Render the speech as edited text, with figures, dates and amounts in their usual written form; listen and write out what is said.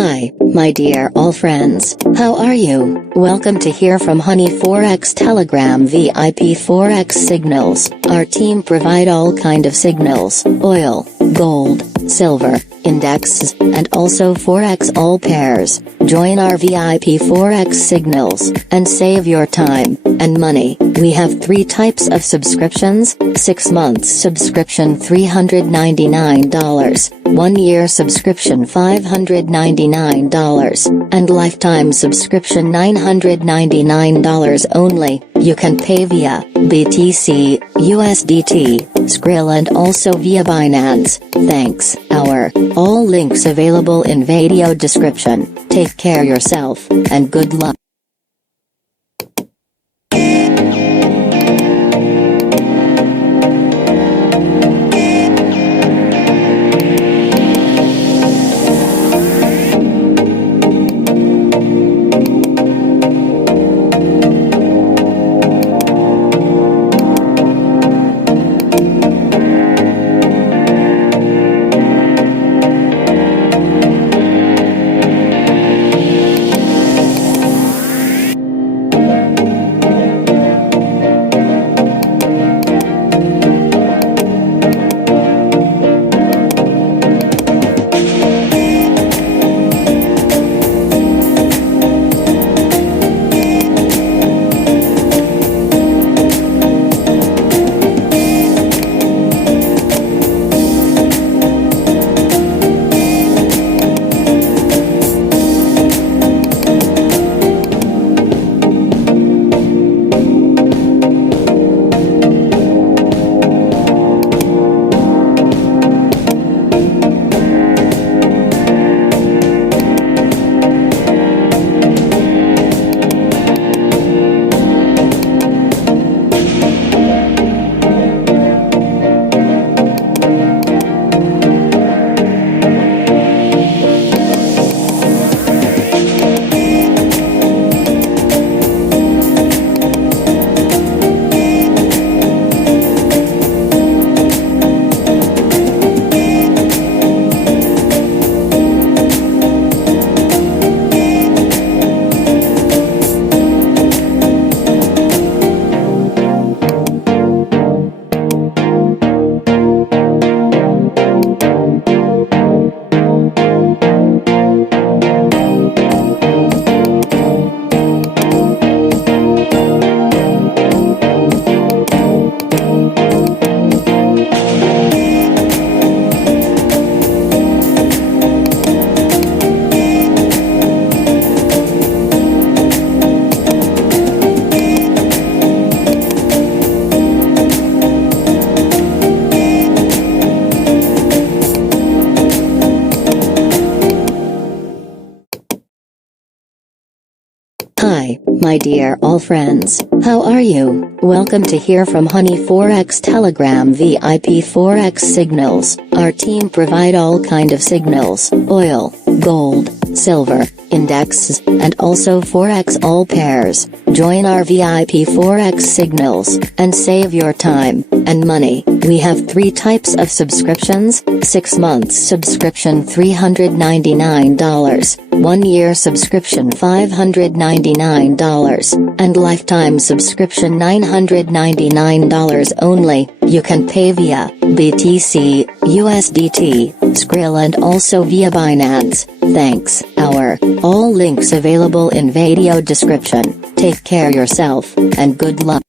Hi, my dear all friends, how are you? Welcome to hear from Honey Forex Telegram VIP Forex signals. Our team provide all kind of signals, oil, gold, silver, indexes, and also Forex all pairs. Join our VIP Forex signals, and save your time and money. We have 3 types of subscriptions: 6 months subscription $399, 1 year subscription $599, and lifetime subscription $999 only. You can pay via BTC, USDT, Skrill and also via Binance. Thanks. All links available in video description. Take care yourself, and good luck. Hi, my dear all friends, how are you? Welcome to hear from Honey Forex Telegram VIP Forex signals. Our team provide all kind of signals, oil, gold, silver, indexes, and also Forex all pairs. Join our VIP Forex signals, and save your time and money. We have 3 types of subscriptions: 6 months subscription $399, 1 year subscription $599, and lifetime subscription $999 only. You can pay via BTC, USDT, Skrill and also via Binance. Thanks. All links available in video description. Take care yourself, and good luck.